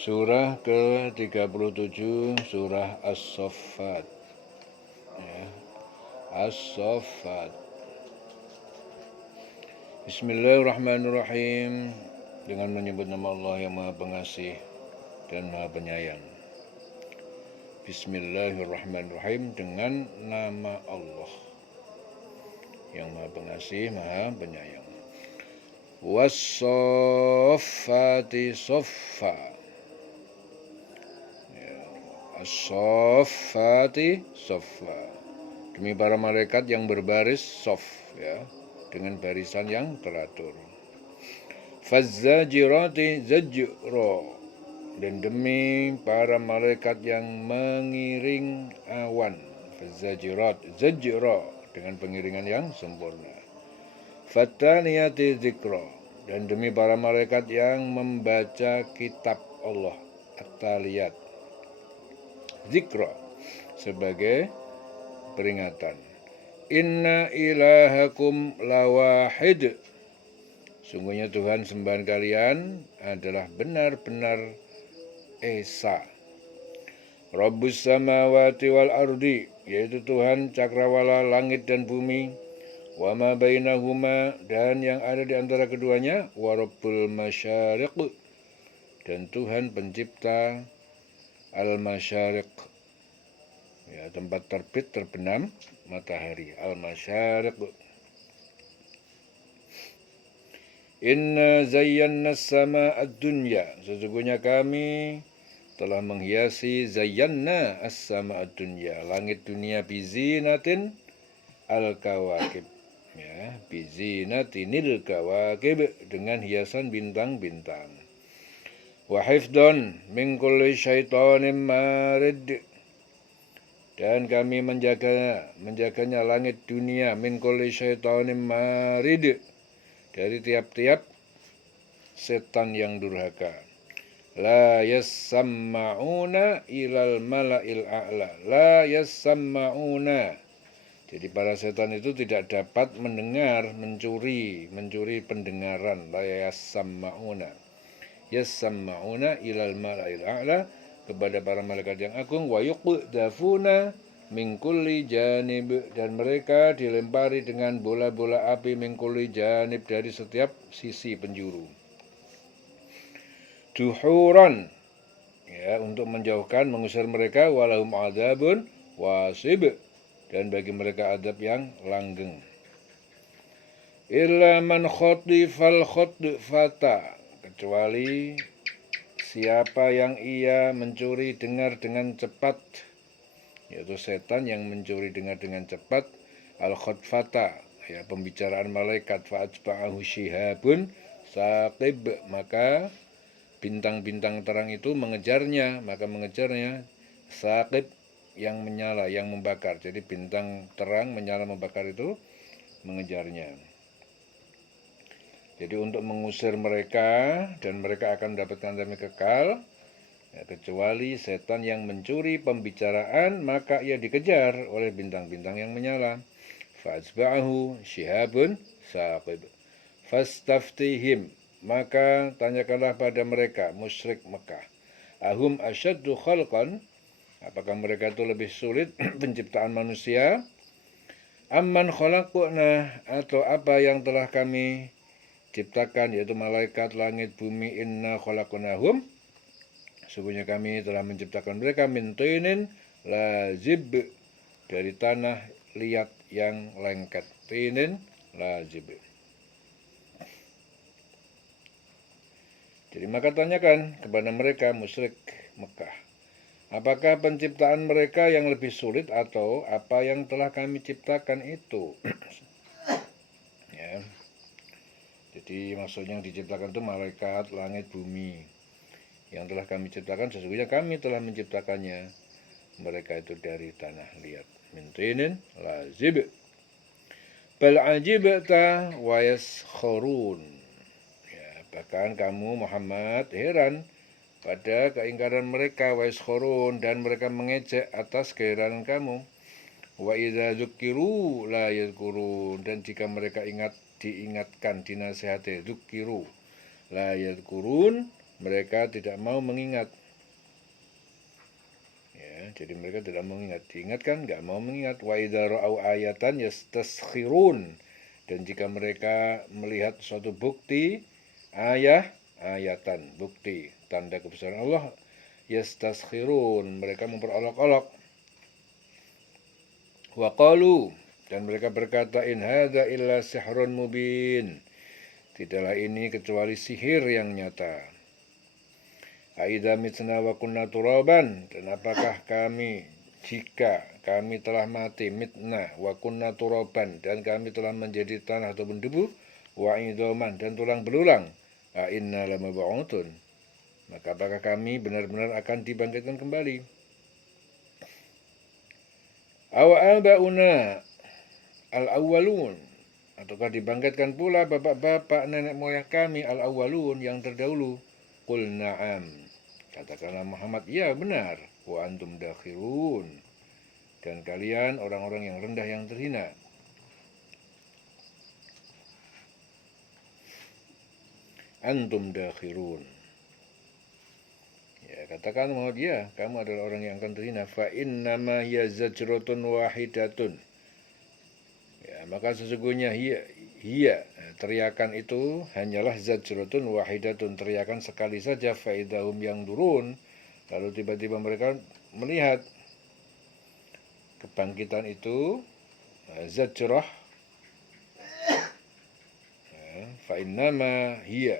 Surah ke-37, Surah As-Saffat. Ya. As-Saffat. Bismillahirrahmanirrahim. Dengan menyebut nama Allah yang Maha Pengasih dan Maha Penyayang. Bismillahirrahmanirrahim, dengan nama Allah yang Maha Pengasih, Maha Penyayang. Was-Saffati Saffa. As-Saffati Saffa. Demi para malaikat yang berbaris sof, ya, dengan barisan yang teratur. Fazzajirati zajra. Dan demi para malaikat yang mengiring awan. Fazzajirat zajra, dengan pengiringan yang sempurna. Fattaniyati zikra. Dan demi para malaikat yang membaca kitab Allah, at-taliyat, zikra, sebagai peringatan. Inna ilahakum lawahid. Sungguhnya Tuhan sembahan kalian adalah benar-benar esa. Rabbus samawati wal ardi, yaitu Tuhan cakrawala langit dan bumi. Wa ma bainahuma, dan yang ada di antara keduanya. Wa rabbul masyariq, dan Tuhan pencipta al-masyariq, ya, tempat terbit terbenam matahari, al-masyariq. Inna zayyanna as-samaa'a ad-dunya, sesungguhnya kami telah menghiasi zayyanna as-samaa'a ad-dunya, langit dunia, bizinatin al-kawakib, ya, bizinatinil kawakib, dengan hiasan bintang-bintang. Wa hifdhan min kulli syaitanin marid, dan kami menjaganya langit dunia, min kulli syaitanin marid, dari tiap-tiap setan yang durhaka. La yasma'una ilal mala'il a'la. La yasma'una. Jadi para setan itu tidak dapat mendengar, mencuri pendengaran. La yasma'una. Yasma'una ilal mala'il a'la, kepada para malaikat yang agung. Wa yuqdafuna min kulli janib, dan mereka dilempari dengan bola-bola api min kulli janib, dari setiap sisi penjuru. Duhuran, ya, untuk menjauhkan, mengusir mereka. Walahum adzabun wasib, dan bagi mereka adab yang langgeng. Illa man khotifal khotfata, kecuali siapa yang ia mencuri dengar dengan cepat, yaitu setan yang mencuri dengar dengan cepat. Al-khotfata, ya, pembicaraan malaikat. Fa'atba'ahu shihabun saqib, maka bintang-bintang terang itu mengejarnya, saqib, yang menyala, yang membakar. Jadi bintang terang menyala membakar itu mengejarnya. Jadi untuk mengusir mereka, dan mereka akan mendapatkan damai kekal, ya, kecuali setan yang mencuri pembicaraan, maka ia dikejar oleh bintang-bintang yang menyala. Fa'atba'ahu shihabun saqib. Fastaftihim, maka tanyakanlah pada mereka, musyrik Mekah. Ahum asyaddu khalqan, apakah mereka itu lebih sulit penciptaan manusia? Amman khalaqna, atau apa yang telah kami ciptakan, yaitu malaikat, langit, bumi. Inna khalaqnahum, sesungguhnya kami telah menciptakan mereka min tinin lazib, dari tanah liat yang lengket. Tinin lazib. Jadi maka tanyakan kepada mereka, musyrik Mekah, apakah penciptaan mereka yang lebih sulit atau apa yang telah kami ciptakan itu? Ya. Jadi maksudnya yang diciptakan itu malaikat, langit, bumi. Yang telah kami ciptakan, sesungguhnya kami telah menciptakannya, mereka itu dari tanah liat. Min tinin lazib. Bal ajibta wa yaskhurun. Ya, bahkan kamu Muhammad heran pada keingkaran mereka. Wa yaskhurun, dan mereka mengejek atas keheranan kamu. Wa idza dzukiru la yadhkurun, dan jika mereka diingatkan, dinasihati, dzukiru la yadhkurun, mereka tidak mau mengingat. Ya, jadi mereka tidak mau mengingat. Diingatkan, nggak mau mengingat. Wa idza ra'au ayatan yastaskhirun. Dan jika mereka melihat suatu bukti, ayatan, bukti, tanda kebesaran Allah, yastaskhirun, mereka memperolok-olok. Wa qalu, dan mereka berkata, in hadza illa sihrun mubin. Tidaklah ini kecuali sihir yang nyata. Aidza mitna wa kunna turaban, dan apakah kami jika kami telah mati, mitna wa kunna turaban, dan kami telah menjadi tanah ataupun debu, wa idzaman, dan tulang belulang, a inna lamab'utsun, maka apakah kami benar-benar akan dibangkitkan kembali? Aw abauna al-awwalun, ataukah dibangkitkan pula bapak-bapak nenek moyang kami al-awwalun yang terdahulu? Qul na'am, katakanlah Muhammad, ya benar. Wa antum dakhirun, dan kalian orang-orang yang rendah yang terhina. Antum dakhirun, ya katakan Muhammad, ya kamu adalah orang yang akan terhina. Fa innama hiya zajratun wahidatun, ya maka sesungguhnya hiya teriakan itu hanyalah zajratun wahidatun, teriakan sekali saja. Fa idahum yang turun, lalu tiba-tiba mereka melihat kebangkitan itu. Zajrah, fa innama hiya,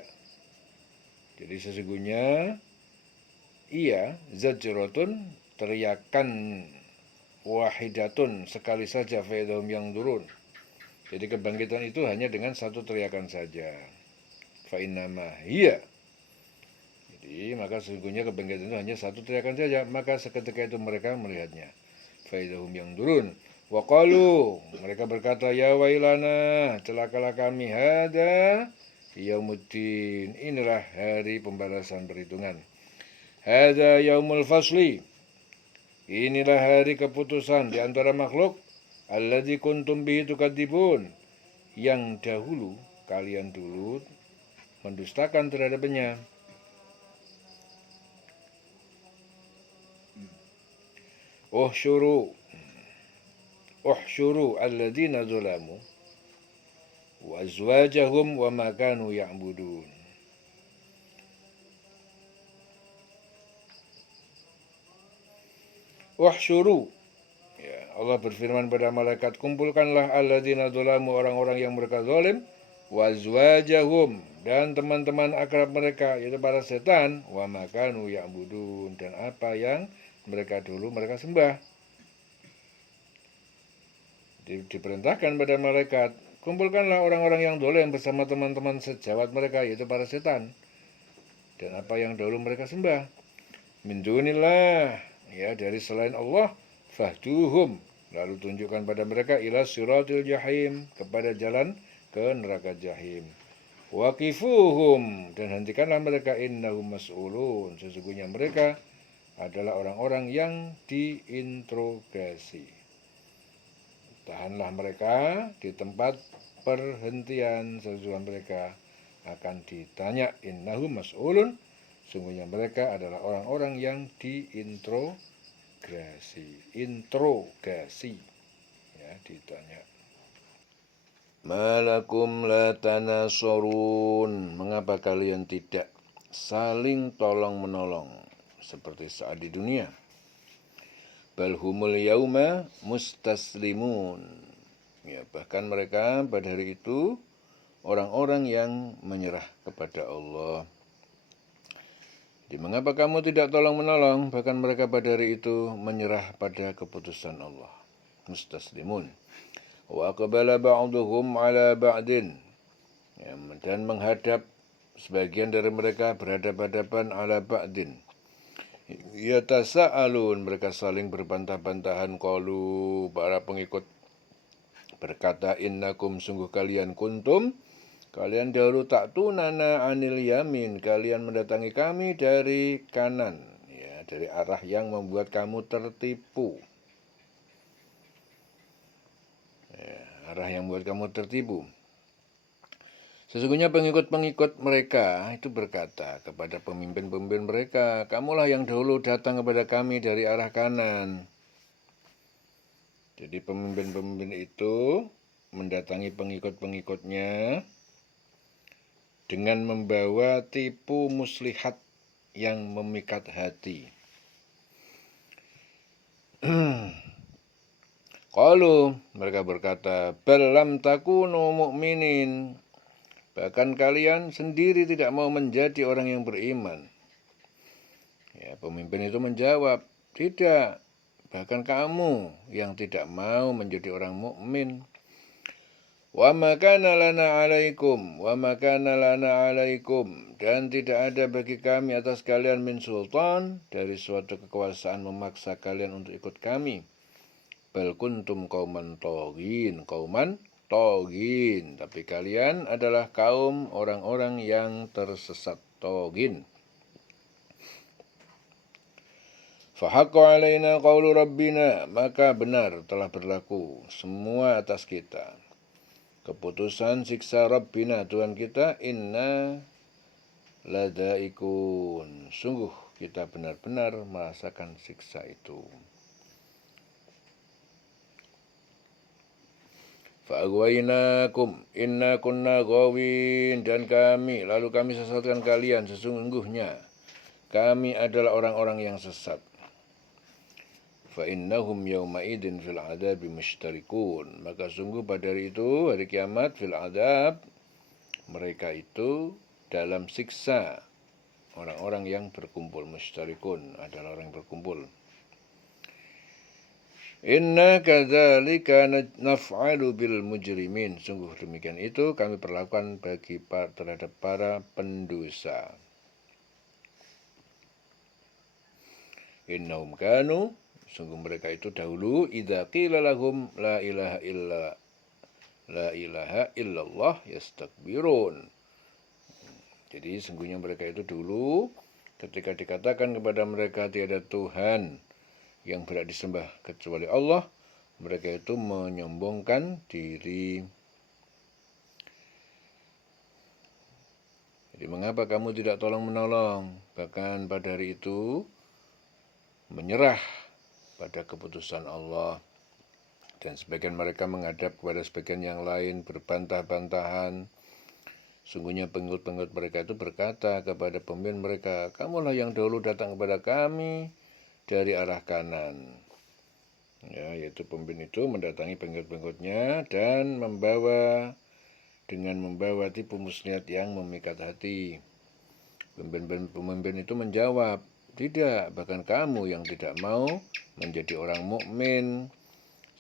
jadi sesungguhnya ia zajratun, teriakan, wahidatun, sekali saja, fa idahum yang turun, jadi kebangkitan itu hanya dengan satu teriakan saja. Fa innama hiya, jadi maka sesungguhnya kebangkitan itu hanya satu teriakan saja, maka seketika itu mereka melihatnya. Fa idahum yang turun. Wa qalu, mereka berkata, ya wailana, celakalah kami, hada yaumuddin, inilah hari pembalasan perhitungan. Hada yaumul fasli, inilah hari keputusan di antara makhluk. Alladzi kuntum bihi tukadzibun, yang dahulu kalian dulu mendustakan terhadapnya. Uhsyuru alladzina zalamu wa azwajahum wa ma kanu ya'budun. Uhsyuru, ya, Allah berfirman pada malaikat, kumpulkanlah alladzina zalamu, orang-orang yang mereka zalim, wa azwajahum, dan teman-teman akrab mereka, yaitu para setan, wa ma kanu ya'budun, dan apa yang mereka dulu mereka sembah. Diperintahkan pada malaikat, kumpulkanlah orang-orang yang zalim bersama teman-teman sejawat mereka, yaitu para setan, dan apa yang dahulu mereka sembah. Min dunillah, ya, dari selain Allah. Fahduhum, lalu tunjukkan pada mereka, ila siratil jahim, kepada jalan ke neraka jahim. Waqifuhum, dan hentikanlah mereka, innahum mas'ulun, sesungguhnya mereka adalah orang-orang yang diinterogasi. Tahanlah mereka di tempat perhentian, sesungguhnya mereka akan ditanya. Innahum mas'ulun, sungguhnya mereka adalah orang-orang yang diinterogasi. Interogasi, ya, ditanya. Malakum la tanasurun, mengapa kalian tidak saling tolong-menolong seperti saat di dunia? Bal humul yauma mustaslimun, ya, bahkan mereka pada hari itu orang-orang yang menyerah kepada Allah. Jadi mengapa kamu tidak tolong-menolong? Bahkan mereka pada hari itu menyerah pada keputusan Allah. Mustaslimun. Wa aqbala ba'duhum ala ba'din, ya, dan menghadap sebagian dari mereka berhadapan-hadapan ala ba'din. Yatasa'alun, mereka saling berbantah-bantahan. Qalu, para pengikut berkata, innakum, sungguh kalian, kuntum, kalian dahulu ta'tunana anil yamin, kalian mendatangi kami dari kanan, ya, dari arah yang membuat kamu tertipu, ya, arah yang membuat kamu tertipu. Sesungguhnya pengikut-pengikut mereka itu berkata kepada pemimpin-pemimpin mereka, kamulah yang dahulu datang kepada kami dari arah kanan. Jadi pemimpin-pemimpin itu mendatangi pengikut-pengikutnya dengan membawa tipu muslihat yang memikat hati. Qalu, mereka berkata, bal lam takunu mu'minin. Bahkan kalian sendiri tidak mau menjadi orang yang beriman. Ya, pemimpin itu menjawab, tidak. Bahkan kamu yang tidak mau menjadi orang mukmin. Wa ma kana lana 'alaikum, wa ma kana lana 'alaikum, dan tidak ada bagi kami atas kalian min sultan, dari suatu kekuasaan memaksa kalian untuk ikut kami. Bal kuntum qauman togin, tapi kalian adalah kaum orang-orang yang tersesat, togin. Fahaqqa alaina qaulu rabbina, maka benar telah berlaku semua atas kita keputusan siksa Rabbina, Tuhan kita, inna ladaikun, sungguh kita benar-benar merasakan siksa itu. Fa'agwainakum inna kunna ghawin, dan kami, lalu kami sesatkan kalian, sesungguhnya kami adalah orang-orang yang sesat. Fa'innahum yawma'idin fil adabi mushtarikun, maka sungguh pada hari itu, hari kiamat, fil adab, mereka itu dalam siksa, orang-orang yang berkumpul. Mushtarikun adalah orang yang berkumpul. Inna kadzalika naf'alu bil mujrimin, sungguh demikian itu kami perlakukan terhadap para pendosa. Innahum kanu, sungguh mereka itu dahulu, idza qila lahum la ilaha illallah yastakbirun. Jadi sungguhnya mereka itu dulu ketika dikatakan kepada mereka tiada Tuhan yang berhak disembah kecuali Allah, mereka itu menyombongkan diri. Jadi mengapa kamu tidak tolong-menolong? Bahkan pada hari itu menyerah pada keputusan Allah. Dan sebagian mereka menghadap kepada sebagian yang lain berbantah-bantahan. Sungguhnya pengikut-pengikut mereka itu berkata kepada pemimpin mereka, kamulah yang dahulu datang kepada kami dari arah kanan. Ya, yaitu pemimpin itu mendatangi pengikut-pengikutnya dan membawa tipu muslihat yang memikat hati. Pemimpin itu menjawab, tidak, bahkan kamu yang tidak mau menjadi orang mukmin.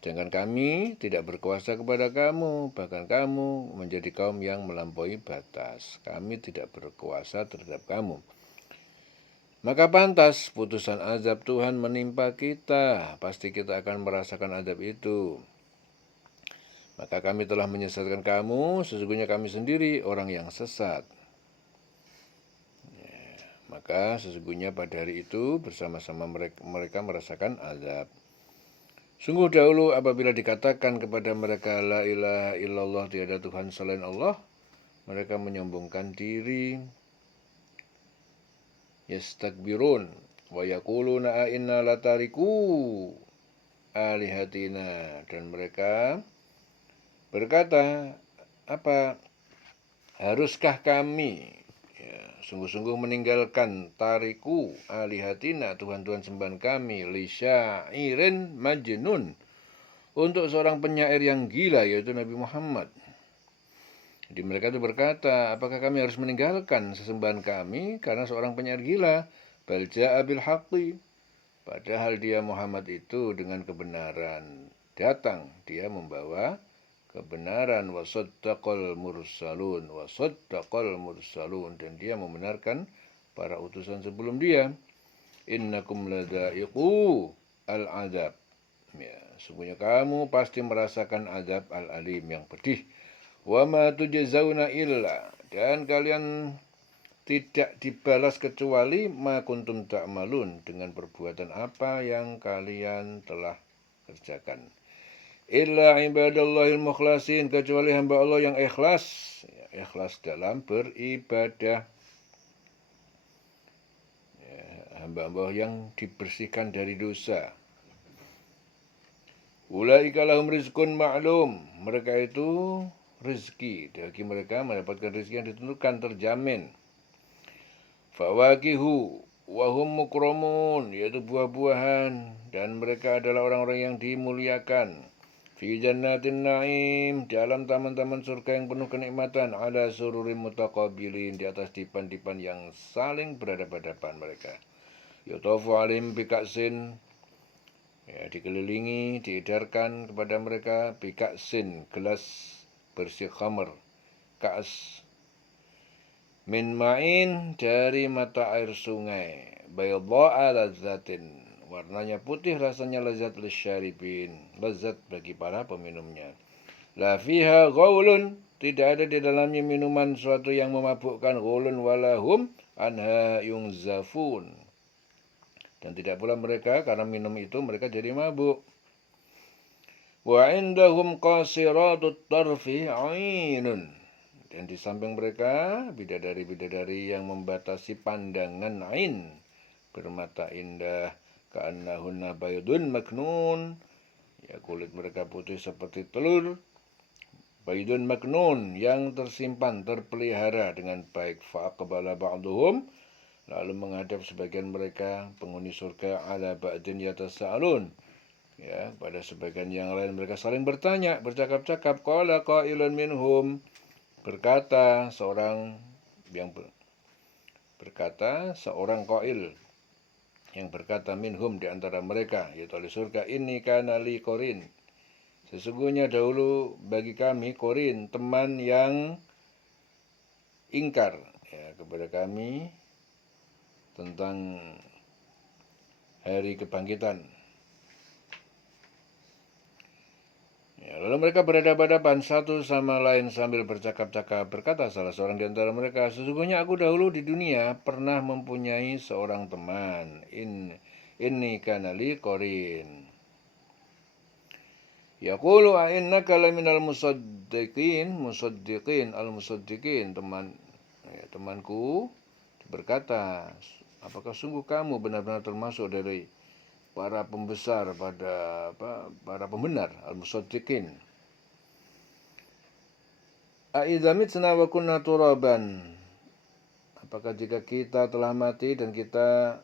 Sedangkan kami tidak berkuasa kepada kamu, bahkan kamu menjadi kaum yang melampaui batas. Kami tidak berkuasa terhadap kamu. Maka pantas putusan azab Tuhan menimpa kita, pasti kita akan merasakan azab itu. Maka kami telah menyesatkan kamu, sesungguhnya kami sendiri orang yang sesat. Ya, maka sesungguhnya pada hari itu bersama-sama mereka merasakan azab. Sungguh dahulu apabila dikatakan kepada mereka la ilaha illallah, tiada Tuhan selain Allah, mereka menyombongkan diri. Yastakbirun wa yaquluna a inna latariku alihatina, dan mereka berkata, apa haruskah kami sungguh-sungguh meninggalkan tariku alihatina, Tuhan-Tuhan sembahan kami, li syairin majnun, untuk seorang penyair yang gila, yaitu Nabi Muhammad. Jadi mereka itu berkata, apakah kami harus meninggalkan sesembahan kami karena seorang penyair gila? Bal ja'a bil haqqi, padahal dia Muhammad itu dengan kebenaran datang, dia membawa kebenaran. Wa saddaqal mursalun, dan dia membenarkan para utusan sebelum dia. Innakum ladaiqu al-azab, ya, sungguhnya kamu pasti merasakan azab al-alim yang pedih. Wa ma tujzauna illa, dan kalian tidak dibalas kecuali ma kuntum ta'malun, dengan perbuatan apa yang kalian telah kerjakan. illa ibadallahil mukhlasin, kecuali hamba Allah yang ikhlas, ikhlas dalam beribadah. Hamba-hamba yang dibersihkan dari dosa. Ulaika lahum rizqun ma'lum, mereka itu rezeki, bagi mereka mendapatkan rezeki yang ditentukan, terjamin. Fawakihu wahum mukramun, yaitu buah-buahan, dan mereka adalah orang-orang yang dimuliakan. Fi jannatin na'im, di alam taman-taman surga yang penuh kenikmatan, ala sururim mutaqabilin, di atas dipan-dipan yang saling berhadapan-hadapan mereka. Yutafu alim bikaksin, dikelilingi, diedarkan kepada mereka bikaksin, gelas bersih khamr, ka'as, min ma'in, dari mata air sungai, bayadha'a lazzatin, warnanya putih, rasanya lezat lisyaribin, lezat bagi para peminumnya. La fiha ghaulun, tidak ada di dalamnya minuman suatu yang memabukkan, ghaulun walahum anha yungzafun, dan tidak pula mereka karena minum itu mereka jadi mabuk. Wa indahum qasiratut tarfi 'ainun, dan di samping mereka bidadari-bidadari yang membatasi pandangan, ain, bermata indah, ka'annahunna baydun maknun, ya kulit mereka putih seperti telur, baydun maknun, yang tersimpan, terpelihara dengan baik. Fa'aqbala ba'duhum, lalu menghadap sebagian mereka penghuni surga, ala ba'din yatasa'alun, ya, pada sebagian yang lain mereka saling bertanya, bercakap-cakap. Qala qailun minhum, berkata seorang qail yang berkata, minhum, di antara mereka, yaitu ahli surga, ini kana li qarin, sesungguhnya dahulu bagi kami qarin, teman yang ingkar, ya, kepada kami tentang hari kebangkitan. Ya, lalu mereka berhadapan-hadapan satu sama lain sambil bercakap-cakap. Berkata salah seorang di antara mereka, sesungguhnya aku dahulu di dunia pernah mempunyai seorang teman. Inni kana li qarin. Yaqulu a'innaka laminal musaddiqin al-musaddiqin, temanku berkata, apakah sungguh kamu benar-benar termasuk dari para pembesar, para pembenar, al-musaddiqin. A'idza mitna wa kunna turaban, apakah jika kita telah mati dan kita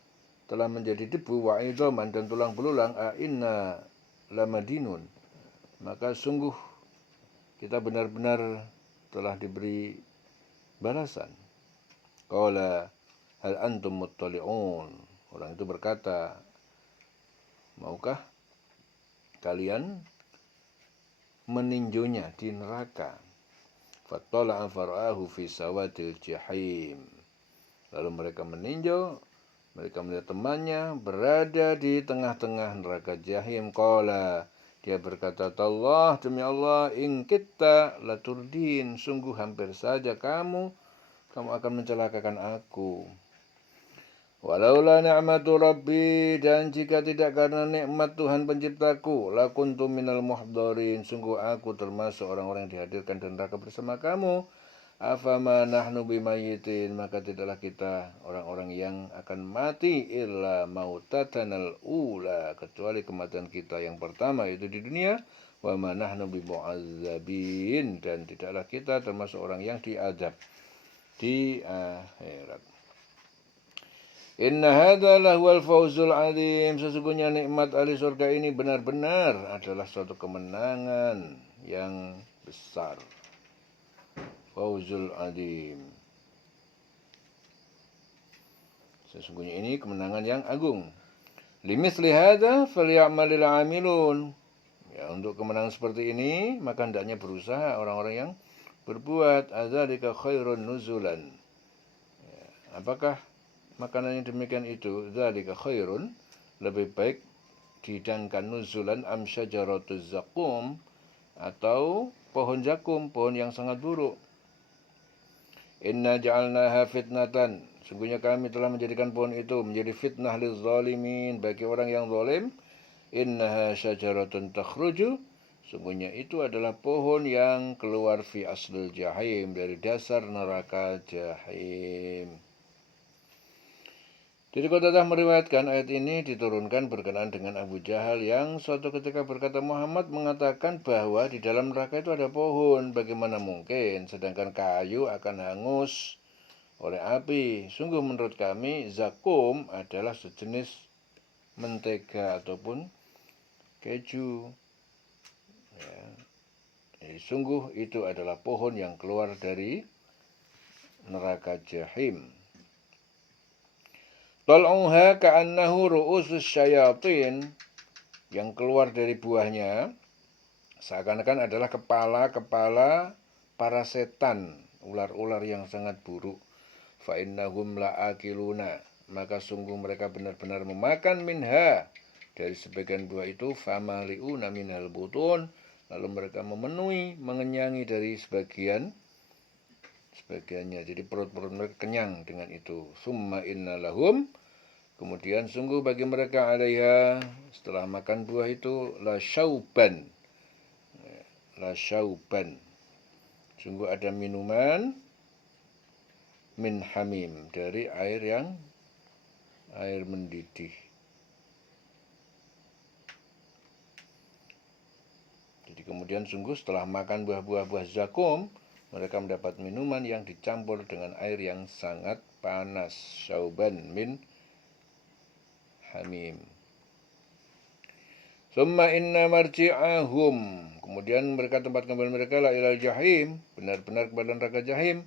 telah menjadi debu, wa idzaman, dan tulang belulang, a'inna lamadinun, maka sungguh kita benar-benar telah diberi balasan. Qala hal antum muttali'un, orang itu berkata, maukah kalian meninjaunya di neraka? Fattala'a fara'ahu fi sawadil jahim, lalu mereka meninjau, mereka melihat temannya berada di tengah-tengah neraka jahim. Qala, dia berkata, tallah, demi Allah, in kitta laturdin, sungguh hampir saja kamu akan mencelakakan aku. Walaula ni'matu rabbi, dan jika tidak karena nikmat Tuhan penciptaku, lakuntu minal muhdharin, sungguh aku termasuk orang-orang yang dihadirkan dan neraka bersama kamu. Afama nahnu bimayitin, maka tidaklah kita orang-orang yang akan mati, illa mautatanal ula, kecuali kematian kita yang pertama, yaitu di dunia. Wa ma nahnu bimu'azzabin, dan tidaklah kita termasuk orang yang diazab di akhirat. Inna hadza lahuwal fawzul azim, sesungguhnya nikmat ahli surga ini benar-benar adalah suatu kemenangan yang besar. Fawzul azim, sesungguhnya ini kemenangan yang agung. Limithli hadza falyamalil amilun, ya, untuk kemenangan seperti ini maka hendaknya berusaha orang-orang yang berbuat. Adzalika khairun nuzulan, ya, apakah makanan yang demikian itu, dzalika khairun, lebih baik dihidangkan, nuzulan, am syajaratuz zakum, atau pohon zakum, pohon yang sangat buruk. Inna ja'alnaha fitnatan, sungguhnya kami telah menjadikan pohon itu menjadi fitnah lil zalimin, bagi orang yang zalim. Innaha syajaratun takhruju, Sungguhnya itu adalah pohon yang keluar fi aslil jahim, dari dasar neraka jahim. Jadi Qatadah meriwayatkan ayat ini diturunkan berkenaan dengan Abu Jahal yang suatu ketika berkata, Muhammad mengatakan bahwa di dalam neraka itu ada pohon. Bagaimana mungkin sedangkan kayu akan hangus oleh api? Sungguh menurut kami zakum adalah sejenis mentega ataupun keju. Ya. Jadi sungguh itu adalah pohon yang keluar dari neraka jahim. Tal'uha ka'annahu ru'usus syayatin, yang keluar dari buahnya seakan-akan adalah kepala-kepala para setan, ular-ular yang sangat buruk. Fa innahum la'akiluna, maka sungguh mereka benar-benar memakan minha, dari sebagian buah itu, famali'una minhal butun, lalu mereka memenuhi, mengenyangi dari sebagiannya. Jadi perut-perut mereka kenyang dengan itu. Summa inna lahum, kemudian sungguh bagi mereka alaiha, setelah makan buah itu, la syauban. Sungguh ada minuman min hamim, dari air mendidih. Jadi kemudian sungguh setelah makan buah-buah zakum, mereka mendapat minuman yang dicampur dengan air yang sangat panas. Syauban min hamim. Summa inna marji'ahum, kemudian mereka tempat kembali mereka la ilal jahim, benar-benar kepada neraka jahim.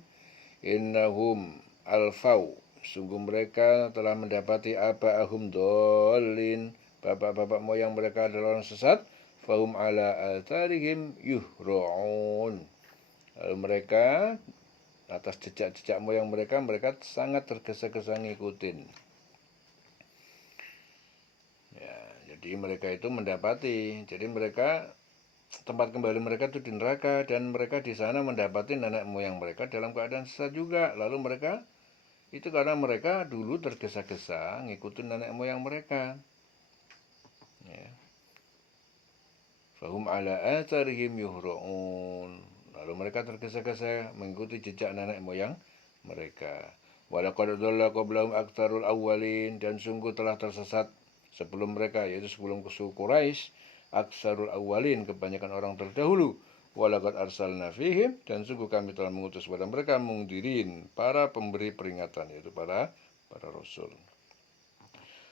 Innahum alfau, sungguh mereka telah mendapati aba'ahum dolin, bapak-bapak moyang mereka adalah orang sesat. Fahum ala atharihim yuhra'un, lalu mereka atas jejak-jejak moyang mereka sangat tergesa-gesa ngikutin. Ya, jadi mereka itu mendapati, jadi mereka tempat kembali mereka itu di neraka, dan mereka di sana mendapati nenek moyang mereka dalam keadaan sesat juga. Lalu mereka itu karena mereka dulu tergesa-gesa ngikutin nenek moyang mereka. Ya. Fahum ala atharihim yuhra'un, lalu mereka tergesa-gesa mengikuti jejak nenek moyang mereka. Walaqad dhalla qablahum aktsarul awwalin, dan sungguh telah tersesat sebelum mereka, yaitu sebelum suku Quraisy, aktsarul awwalin, kebanyakan orang terdahulu. Walaqad arsalna fihim, dan sungguh kami telah mengutus kepada mereka mungdirin, para pemberi peringatan, yaitu para rasul.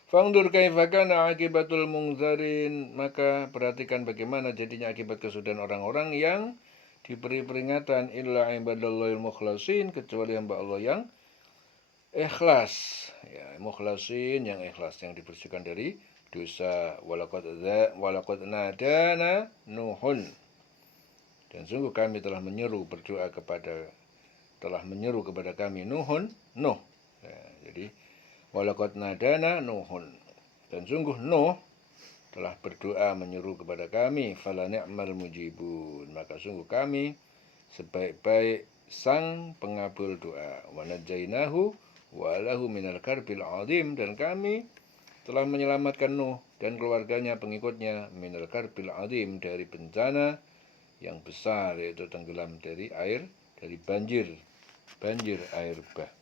Fangdur kaifa kana akibatul mungzarin, maka perhatikan bagaimana jadinya akibat kesudahan orang-orang yang diberi peringatan. Illa ibadallahil mukhlasin, kecuali hamba Allah yang ikhlas, ya, mukhlasin, yang ikhlas, yang dibersihkan dari dosa. Walaqad nadana nuhun, dan sungguh kami telah menyeru kepada kami Nuh. Ya, jadi walaqad nadana Nuhun, dan sungguh Nuh telah berdoa menyeru kepada kami. Fala ni'mal mujibun, maka sungguh kami sebaik-baik sang pengabul doa. Wa najainahu wa lahu minal karbil azim, dan kami telah menyelamatkan Nuh dan keluarganya, pengikutnya, minal karbil azim, dari bencana yang besar, yaitu tenggelam dari banjir air bah.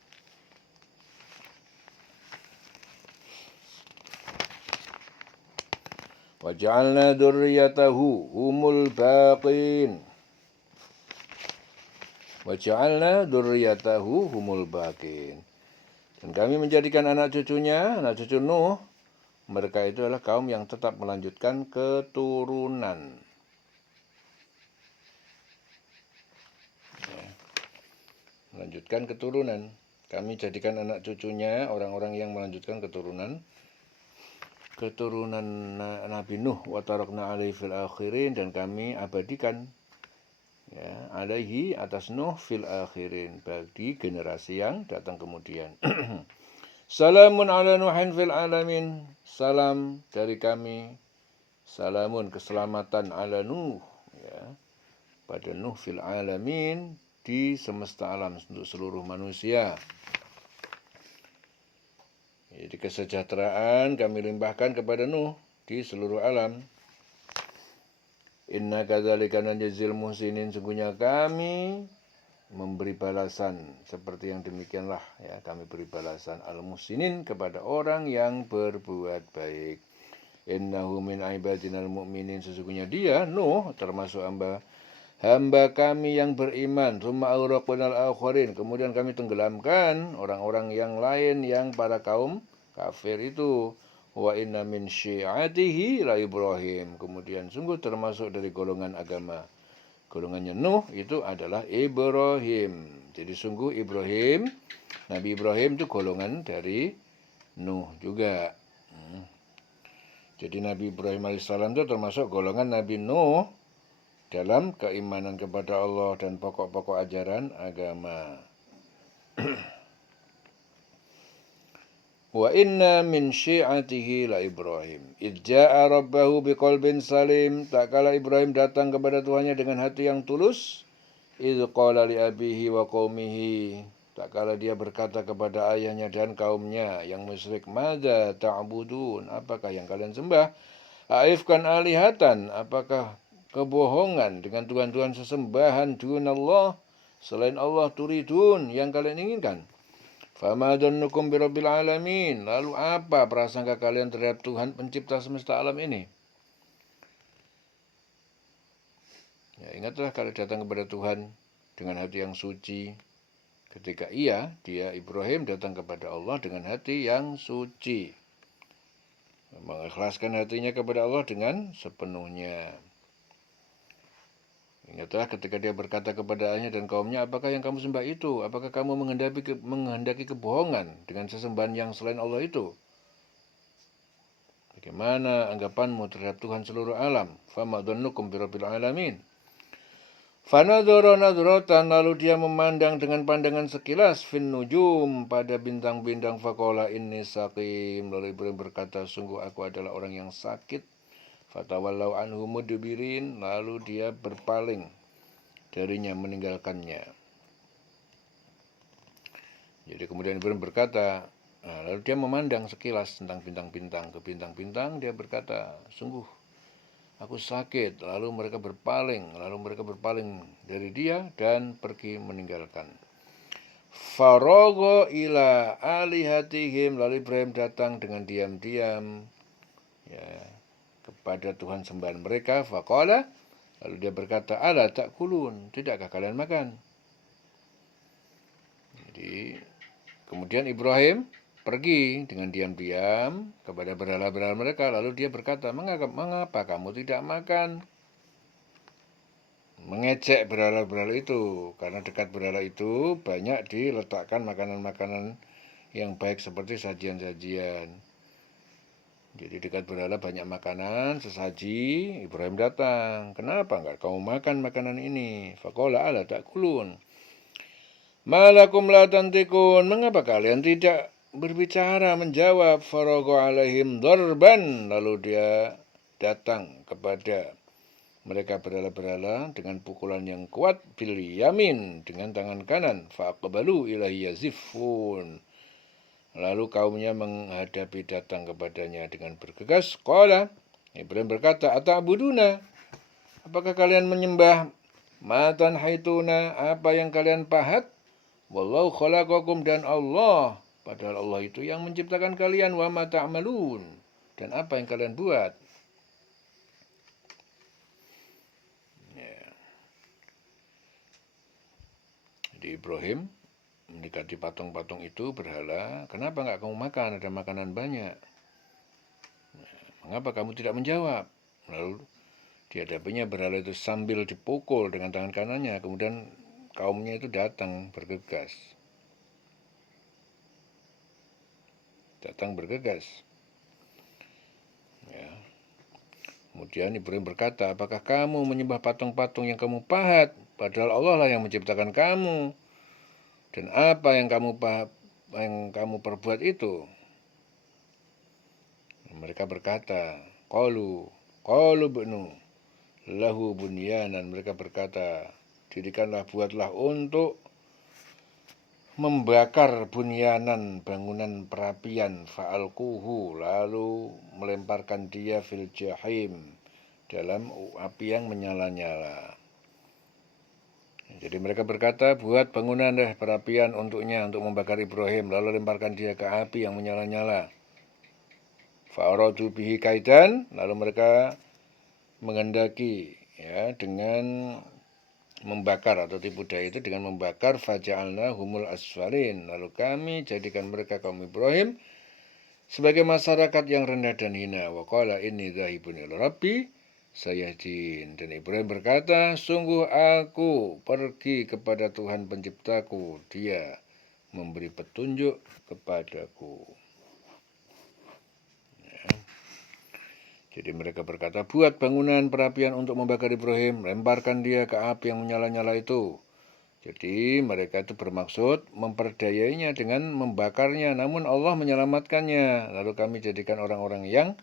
Waj'alna dzurriyyatahu humul baqin. Waj'alna dzurriyyatahu humul baqin. Dan kami menjadikan anak cucu Nuh, mereka itu adalah kaum yang tetap melanjutkan keturunan. Ya, melanjutkan keturunan. Kami jadikan anak cucunya orang-orang yang melanjutkan keturunan Nabi Nuh. Wa tarakna alaihi fil akhirin, dan kami abadikan, ya, alaihi, atas Nuh, fil akhirin, bagi generasi yang datang kemudian. Salamun ala Nuhin fil alamin, salam dari kami, salamun, keselamatan, ala Nuh, ya, pada Nuh, fil alamin, di semesta alam, untuk seluruh manusia. Jadi kesejahteraan kami limpahkan kepada Nuh di seluruh alam. Inna kadzalika najzil muhsinin, sungguhnya kami memberi balasan seperti yang demikianlah ya, kami beri balasan al-muhsinin kepada orang yang berbuat baik. Innahu min ibadinal mu'minin, sesungguhnya dia Nuh termasuk hamba kami yang beriman. Tsumma aghraqnal akharin, kemudian kami tenggelamkan orang-orang yang lain yang para kaum kafir itu. Wa inna min syi'atihi la Ibrahim, kemudian sungguh termasuk dari golongan agama golongannya Nuh itu adalah Ibrahim. Jadi sungguh Ibrahim, Nabi Ibrahim itu golongan dari Nuh juga. Jadi Nabi Ibrahim alaihissalam itu termasuk golongan Nabi Nuh dalam keimanan kepada Allah dan pokok-pokok ajaran agama. Wa inna min syi'atihi la Ibrahim. Idh ja'a rabbahu biqalbin salim, tak kala Ibrahim datang kepada Tuhannya dengan hati yang tulus. Idh qala li abihi wa qaumihi, tak kala dia berkata kepada ayahnya dan kaumnya yang musyrik, madza ta'budun, apakah yang kalian sembah? Aifkan alihatan, apakah kebohongan dengan tuhan-tuhan sesembahan dunallah, selain Allah, turidun, yang kalian inginkan? Fama dhannukum birabbil alamin, lalu apa prasangka kalian terhadap Tuhan pencipta semesta alam ini? Ya, ingatlah kalau datang kepada Tuhan dengan hati yang suci. Ketika dia Ibrahim datang kepada Allah dengan hati yang suci, mengikhlaskan hatinya kepada Allah dengan sepenuhnya. Ingatlah ketika dia berkata kepada ayahnya dan kaumnya, apakah yang kamu sembah itu? Apakah kamu menghendaki kebohongan dengan sesembahan yang selain Allah itu? Bagaimana anggapanmu terhadap Tuhan seluruh alam? Fama dhannukum birabbil alamin. Fanadhara nadratan, lalu dia memandang dengan pandangan sekilas, fin nujum, pada bintang-bintang, faqala inni saqim, lalu Ibrahim berkata, sungguh aku adalah orang yang sakit. Fatawallau anhu mudbirin, lalu dia berpaling darinya, meninggalkannya. Jadi kemudian Ibrahim berkata, lalu dia memandang sekilas tentang bintang-bintang, ke bintang-bintang, dia berkata, sungguh aku sakit. Lalu mereka berpaling dari dia dan pergi meninggalkan. Faragha ila alihatihim, lalu Ibrahim datang dengan diam-diam ya kepada Tuhan sembahan mereka. Faqala, lalu dia berkata, ala ta'kulun, tidakkah kalian makan? Jadi kemudian Ibrahim pergi dengan diam-diam kepada berhala-berhala mereka. Lalu dia berkata, mengapa kamu tidak makan? Mengecek berhala-berhala itu, karena dekat berhala itu banyak diletakkan makanan-makanan yang baik seperti sajian-sajian. Jadi dekat berhala banyak makanan, sesaji. Ibrahim datang, kenapa enggak kamu makan makanan ini? Faqala ala ta'kulun. Malakum la tantikun, mengapa kalian tidak berbicara, menjawab? Faragha alaihim darban, lalu dia datang kepada mereka berhala-berhala dengan pukulan yang kuat, bil yamin, dengan tangan kanan. Faqbalu ilahi yazifun, lalu kaumnya menghadapi datang kepadanya dengan bergegas. Qala, Ibrahim berkata, ata'buduna, apakah kalian menyembah matan haituna, apa yang kalian pahat? Wallahu khalaqakum, dan Allah, padahal Allah itu yang menciptakan kalian. Wa ma ta'malun, dan apa yang kalian buat. Ya. Jadi Ibrahim mendekati patung-patung itu berhala, kenapa enggak kamu makan, ada makanan banyak. Mengapa kamu tidak menjawab? Lalu dihadapinya berhala itu sambil dipukul dengan tangan kanannya. Kemudian kaumnya itu datang bergegas. Ya. Kemudian Ibrahim berkata, apakah kamu menyembah patung-patung yang kamu pahat? Padahal Allah lah yang menciptakan kamu. Dan apa yang kamu perbuat itu? Mereka berkata, qalu bnu lahu bunyanan, mereka berkata, buatlah untuk membakar bunyanan, bangunan perapian, fa'alquhu, lalu melemparkan dia fil jahim, dalam api yang menyala-nyala. Jadi mereka berkata, buat bangunan deh perapian untuknya untuk membakar Ibrahim, lalu lemparkan dia ke api yang menyala-nyala. Fa'aradu bihi kaidan, lalu mereka menghendaki ya dengan membakar atau tipu daya itu dengan membakar, faja'alna humul asfalin, lalu kami jadikan mereka kaum Ibrahim sebagai masyarakat yang rendah dan hina. Wa qala inni dzahibun ila rabbi sayahdin. Dan Ibrahim berkata, sungguh aku pergi kepada Tuhan penciptaku, dia memberi petunjuk kepadaku. Ya. Jadi mereka berkata, buat bangunan perapian untuk membakar Ibrahim, lemparkan dia ke api yang menyala-nyala itu. Jadi mereka itu bermaksud memperdayainya dengan membakarnya, namun Allah menyelamatkannya. Lalu kami jadikan orang-orang yang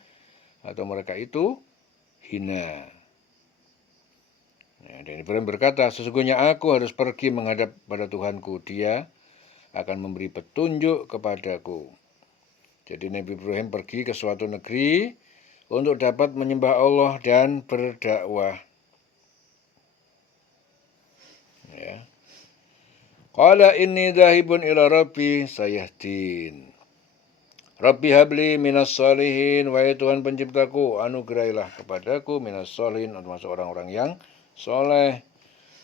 atau mereka itu hina. Nah, dan Ibrahim berkata, sesungguhnya aku harus pergi menghadap pada Tuhanku, dia akan memberi petunjuk kepadaku. Jadi Nabi Ibrahim pergi ke suatu negeri untuk dapat menyembah Allah dan berdakwah. Ya. Qala inni dzahibun ila rabbi sayahdin. Rabbi habli minas sholihin, wahai Tuhan penciptaku, anugerahilah kepadaku minas sholihin, termasuk orang-orang yang soleh.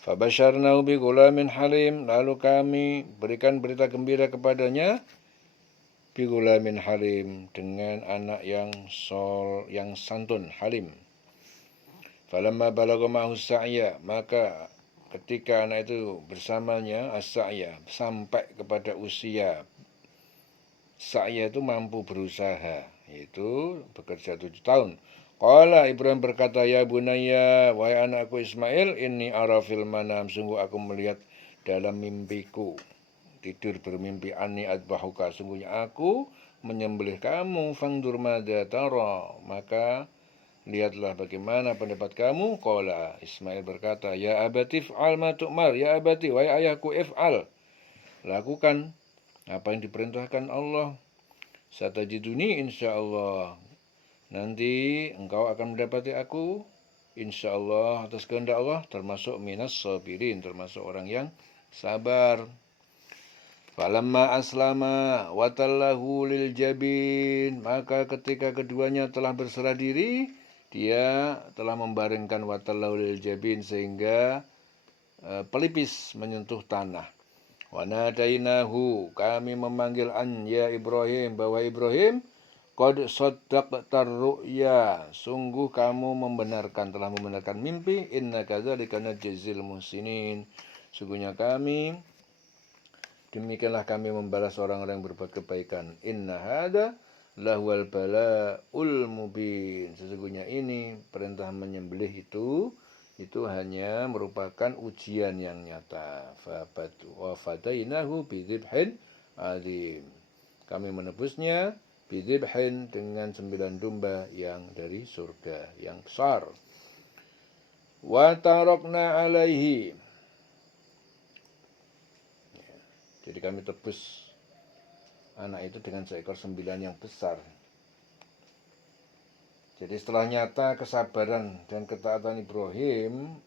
Fabasyarnahu bi gulamin halim, lalu kami berikan berita gembira kepadanya bi gulamin halim, dengan anak yang santun, halim. Falamma balagha ma'hu sa'ya, maka ketika anak itu bersamanya as-sa'ya, sampai kepada usia sa'ya itu mampu berusaha, yaitu bekerja 7 tahun. Qala Ibrahim berkata, ya bunayya, wahai anakku Ismail, inni ara fil manam, sungguh aku melihat dalam mimpiku, tidur bermimpi, anni adbahuka, sungguhnya aku menyembelih kamu, fangdur madza tara, maka lihatlah bagaimana pendapat kamu. Qala Ismail berkata, ya abati f'al ma tu'mar, ya abati, wahai ayahku, if'al, lakukan apa yang diperintahkan Allah. Satajiduni insyaallah, nanti engkau akan mendapati aku insyaallah atas kehendak Allah termasuk minas sabirin, termasuk orang yang sabar. Falamma aslama watallahu lil jabin, maka ketika keduanya telah berserah diri, dia telah membaringkan watallahu lil jabin sehingga pelipis menyentuh tanah. Wa nadainahu, kami memanggil an ya Ibrahim, bahwa Ibrahim, qad saddaqtar ru'ya, sungguh kamu telah membenarkan mimpi, inna kadzalika najzil muhsinin, sungguhnya kami demikianlah kami membalas orang-orang yang berbuat kebaikan. Inna hadza lahwal bala'ul mubin, sesungguhnya ini perintah menyembelih itu hanya merupakan ujian yang nyata. Wa fadainahu bidzibhin azim, kami menebusnya bidzibhin dengan 9 domba yang dari surga yang besar. Wa tarakna alaihi, jadi kami tebus anak itu dengan seekor 9 yang besar. Jadi setelah nyata kesabaran dan ketaatan Ibrahim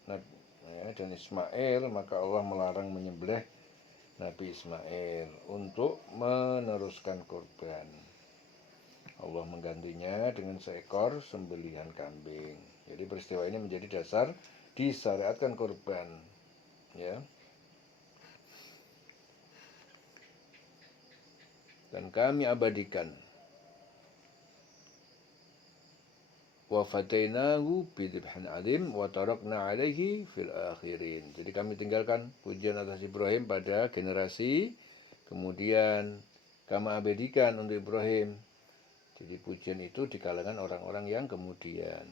dan Ismail, maka Allah melarang menyembelih Nabi Ismail untuk meneruskan kurban. Allah menggantinya dengan seekor sembelihan kambing. Jadi peristiwa ini menjadi dasar disyariatkan kurban. Ya. Dan kami abadikan. Wa fatainahu bidzibhin adzim wa tarakna alaihi fil akhirin. Jadi kami tinggalkan pujian atas Ibrahim pada generasi kemudian, kami abadikan untuk Ibrahim. Jadi pujian itu di kalangan orang-orang yang kemudian,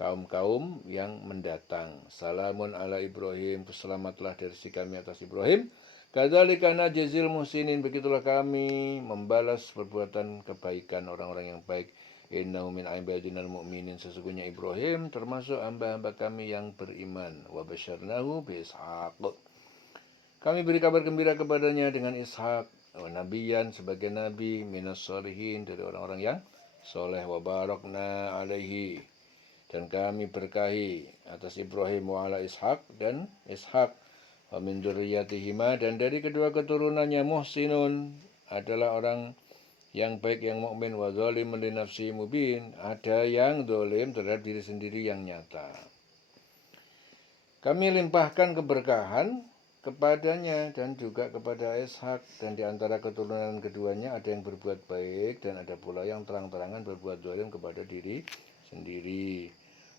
kaum-kaum yang mendatang. Salamun ala Ibrahim, selamatlah dari si kami atas Ibrahim. Kadzalika najzil muhsinin, begitulah kami membalas perbuatan kebaikan orang-orang yang baik. Innahu min ibadinal mu'minin, sesungguhnya Ibrahim termasuk hamba-hamba kami yang beriman. Wa basyarnahu bi Ishaq, kami beri kabar gembira kepadanya dengan Ishak, nabiyan, sebagai nabi, minas sholihin, dari orang-orang yang soleh. Wa barakna alaihi, dan kami berkahi atas Ibrahim wa ala Ishak dan Ishak, wa min dzurriyyatihima, dan dari kedua keturunannya muhsinun adalah orang yang baik yang mukmin, wa zalimun li nafsi mubin, ada yang zalim terhadap diri sendiri yang nyata. Kami limpahkan keberkahan kepadanya dan juga kepada Ishak, dan di antara keturunan keduanya ada yang berbuat baik dan ada pula yang terang-terangan berbuat zalim kepada diri sendiri.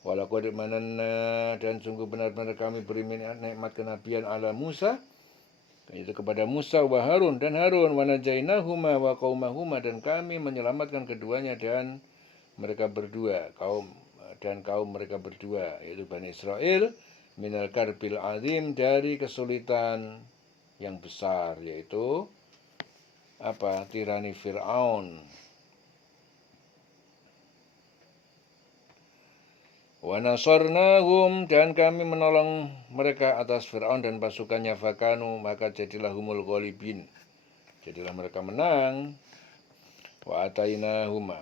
Walaqad mananna, dan sungguh benar-benar kami beri nikmat kenabian ala Musa, yaitu kepada Musa wa Harun dan Harun, wa najainahuma wa qaumahuma, dan kami menyelamatkan keduanya dan mereka berdua, kaum mereka berdua, yaitu Bani Israel, minal karbil azim, dari kesulitan yang besar, yaitu tirani Fir'aun. Wa nasarnahum, dan kami menolong mereka atas Fir'aun dan pasukannya, fakanu, maka jadilah humul ghalibin, jadilah mereka menang. Wa atainahuma,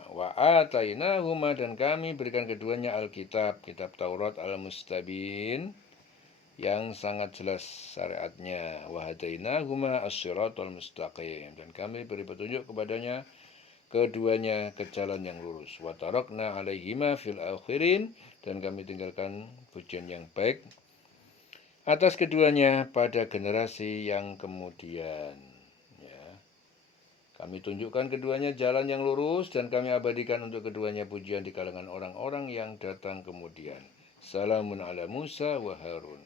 dan kami berikan keduanya Alkitab, kitab Taurat al-mustabin, yang sangat jelas syariatnya. Wa hadainahuma as-siratal mustaqim, dan kami beri petunjuk kepadanya keduanya ke jalan yang lurus. Wa tarakna alaihima fil akhirin, dan kami tinggalkan pujian yang baik atas keduanya pada generasi yang kemudian. Ya. Kami tunjukkan keduanya jalan yang lurus, dan kami abadikan untuk keduanya pujian di kalangan orang-orang yang datang kemudian. Salamun ala Musa wa Harun.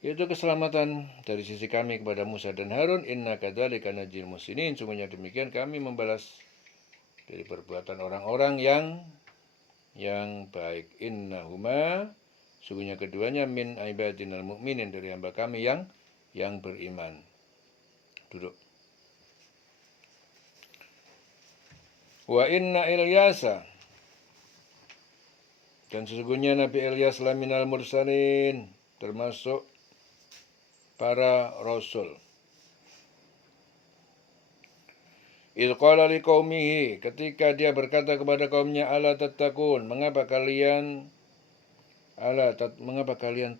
Yaitu keselamatan dari sisi kami kepada Musa dan Harun. Inna kadzalika najzil muhsinin, sungguhnya demikian kami membalas dari perbuatan orang-orang yang baik. Innahuma, sungguhnya keduanya, min ibadinal mu'minin, dari hamba kami yang beriman. Duduk. Wa inna Ilyasa, dan sesungguhnya Nabi Ilyas laminal mursalin, termasuk para rasul. Idh qala liqaumihi, ketika dia berkata kepada kaumnya, ala tattaqun, mengapa kalian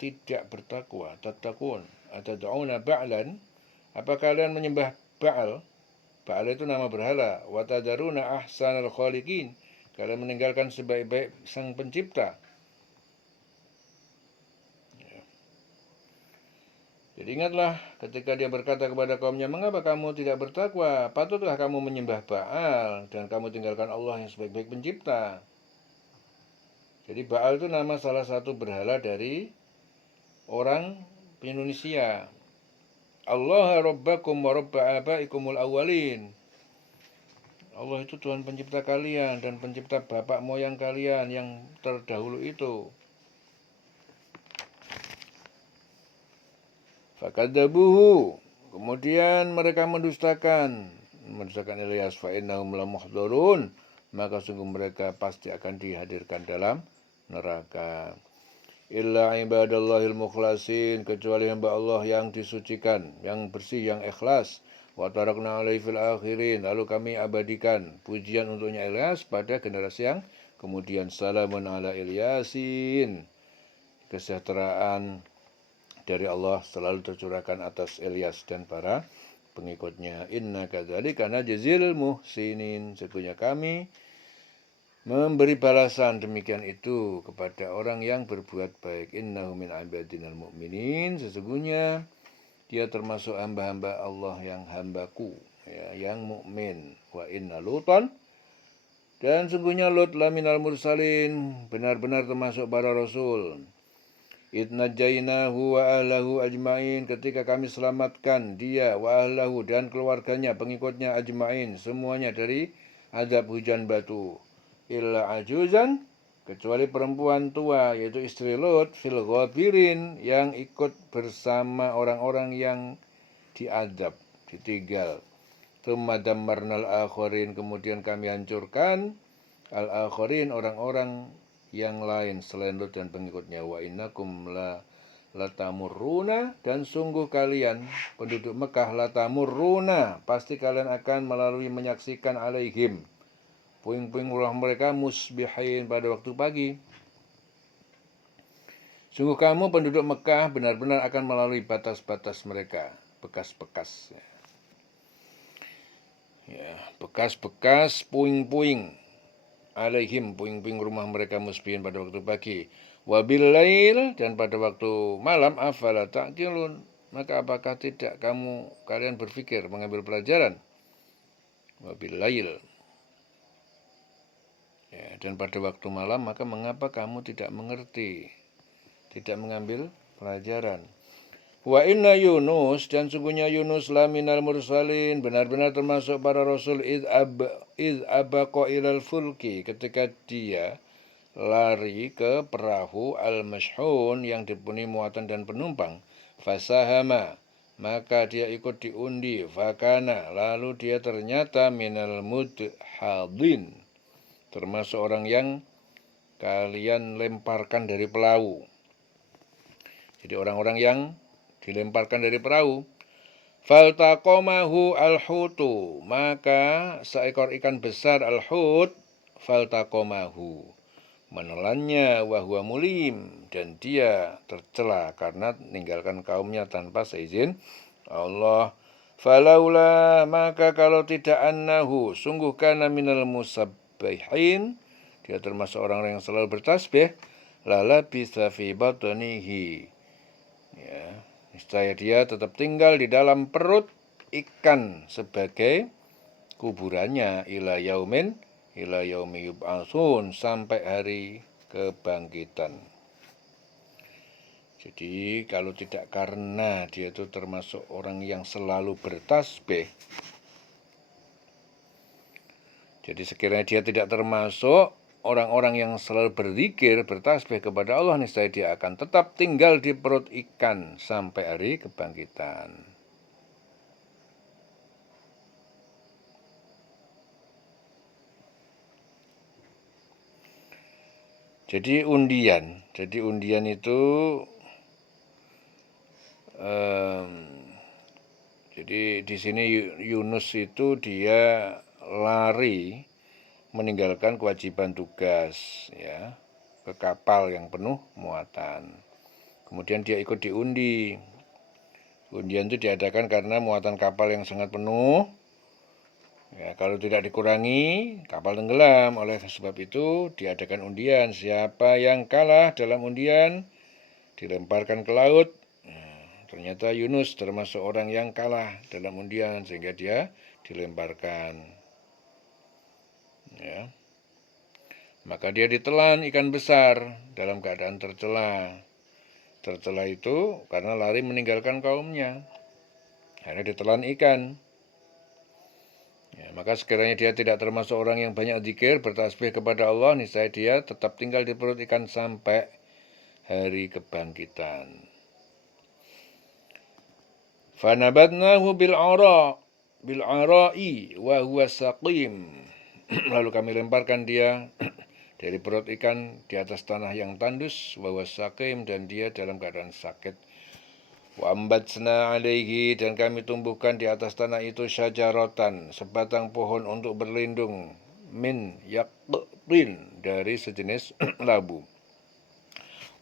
tidak bertakwa? Tattaqun, atad'una ba'lan, apa kalian menyembah Ba'al? Ba'al itu nama berhala. Wa tadaruna ahsanal khaliqin, kalian meninggalkan sebaik-baik sang pencipta. Jadi ingatlah ketika dia berkata kepada kaumnya, mengapa kamu tidak bertakwa? Patutlah kamu menyembah Baal dan kamu tinggalkan Allah yang sebaik-baik pencipta. Jadi Baal itu nama salah satu berhala dari orang Indonesia. Allah rabbakum wa rabba abaikumul awwalin. Allah itu Tuhan pencipta kalian dan pencipta bapak moyang kalian yang terdahulu itu. Fakadzabuhu, kemudian mereka mendustakan Ilyas. Fa innahum lamuhdharun, maka sungguh mereka pasti akan dihadirkan dalam neraka. Illa ibadallahil mukhlasin, kecuali hamba Allah yang disucikan, yang bersih, yang ikhlas. Wa tarakna alaihi fil akhirin, lalu kami abadikan pujian untuknya Ilyas pada generasi yang kemudian. Salamun ala Ilyasin, kesejahteraan dari Allah selalu tercurahkan atas Ilyas dan para pengikutnya. Inna kadzalika najzil muhsinin, sesungguhnya kami memberi balasan demikian itu kepada orang yang berbuat baik. Innahu min ibadinal mu'minin, sesungguhnya dia termasuk hamba-hamba Allah yang hambaku, ya, yang mukmin. Wa inna Lutan, dan sungguhnya Lut laminal mursalin, benar-benar termasuk para rasul. Idnajainahu wa ahlahu ajmain, ketika kami selamatkan dia, wa ahlahu, dan keluarganya, pengikutnya, ajmain, semuanya dari azab hujan batu. Illa ajuzan, kecuali perempuan tua, yaitu istri Lut, fil ghabirin, yang ikut bersama orang-orang yang diazab, ditinggal. Tsumma dammarnal akharin, kemudian kami hancurkan al-akharin, orang-orang yang lain selain Lut dan pengikutnya. Wa innakum latamurruna, dan sungguh kalian penduduk Mekah, latamurruna, pasti kalian akan melalui menyaksikan alaihim, puing-puing rumah mereka, musbihin, pada waktu pagi. Sungguh kamu penduduk Mekah benar-benar akan melalui batas-batas mereka, bekas-bekas. Ya, bekas-bekas puing-puing alaihim, puing-puing rumah mereka musbihin pada waktu pagi. Wabil lail, dan pada waktu malam, afala ta'qilun, maka apakah tidak kalian berpikir mengambil pelajaran? Wabil lail. Ya, dan pada waktu malam, maka mengapa kamu tidak mengerti? Tidak mengambil pelajaran. Wa inna Yunus, dan sungguhnya Yunus laminal mursalin, benar-benar termasuk para rasul id abaqa ilal fulki, ketika dia lari ke perahu al-mashhun yang dipenuhi muatan dan penumpang. Fasahama, maka dia ikut diundi. Fakana, lalu dia ternyata minal mudhadin, termasuk orang yang kalian lemparkan dari perahu. Jadi orang-orang yang dilemparkan dari perahu. Faltaqomahu al-hutu, maka seekor ikan besar al-hut faltaqomahu menelannya, wahwa mulim, dan dia tercela karena meninggalkan kaumnya tanpa seizin Allah. Falaula, maka kalau tidak annahu, sungguh kana minal musabbihin, dia termasuk orang yang selalu bertasbih, lala bisa fi batnihi, ya, niscaya dia tetap tinggal di dalam perut ikan sebagai kuburannya ila yaumi yub'atsun, sampai hari kebangkitan. Jadi kalau tidak karena dia itu termasuk orang yang selalu bertasbih, jadi sekiranya dia tidak termasuk orang-orang yang selalu berzikir, bertasbih kepada Allah, niscaya dia akan tetap tinggal di perut ikan sampai hari kebangkitan. Jadi undian itu jadi di sini Yunus itu dia lari meninggalkan kewajiban tugas, ya, ke kapal yang penuh muatan. Kemudian dia ikut diundi. Undian itu diadakan karena muatan kapal yang sangat penuh. Ya, kalau tidak dikurangi, kapal tenggelam. Oleh sebab itu diadakan undian. Siapa yang kalah dalam undian dilemparkan ke laut. Ternyata Yunus termasuk orang yang kalah dalam undian, sehingga dia dilemparkan. Ya. Maka dia ditelan ikan besar dalam keadaan tercela. Tercela itu karena lari meninggalkan kaumnya. Akhirnya ditelan ikan. Ya, maka sekiranya dia tidak termasuk orang yang banyak zikir, bertasbih kepada Allah, niscaya dia tetap tinggal di perut ikan sampai hari kebangkitan. Fanabatnahu bil'ara'i wa huwa saqim. Lalu kami lemparkan dia dari perut ikan di atas tanah yang tandus, wa huwa saqim, dan dia dalam keadaan sakit. Wa ambatsna alaihi, dan kami tumbuhkan di atas tanah itu syajaratan, sebatang pohon untuk berlindung, min yaqtin, dari sejenis labu.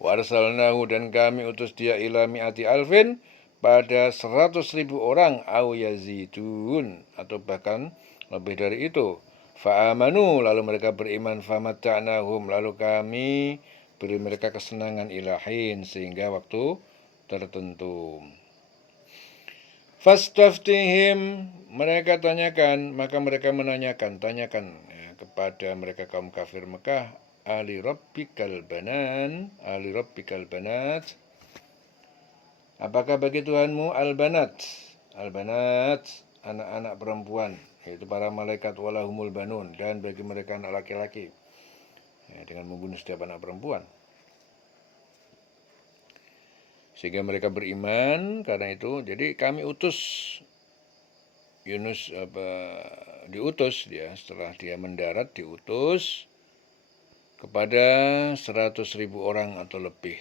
Wa arsalnahu, dan kami utus dia ila mi'ati alfin, pada 100.000 orang, au yazidun, atau bahkan lebih dari itu. Fa'amanu, lalu mereka beriman, famatta'nahum, lalu kami beri mereka kesenangan ilahin, sehingga waktu tertentu. Fastaftihim, mereka tanyakan, maka mereka tanyakan ya, kepada mereka kaum kafir Mekah, ali rabbikal banat, apakah bagi Tuhanmu al-banat, anak-anak perempuan, yaitu para malaikat, walahumul banun, dan bagi mereka anak laki-laki, ya, dengan membunuh setiap anak perempuan. Sehingga mereka beriman karena itu. Jadi kami utus Yunus, diutus dia, setelah dia mendarat diutus kepada 100.000 orang atau lebih.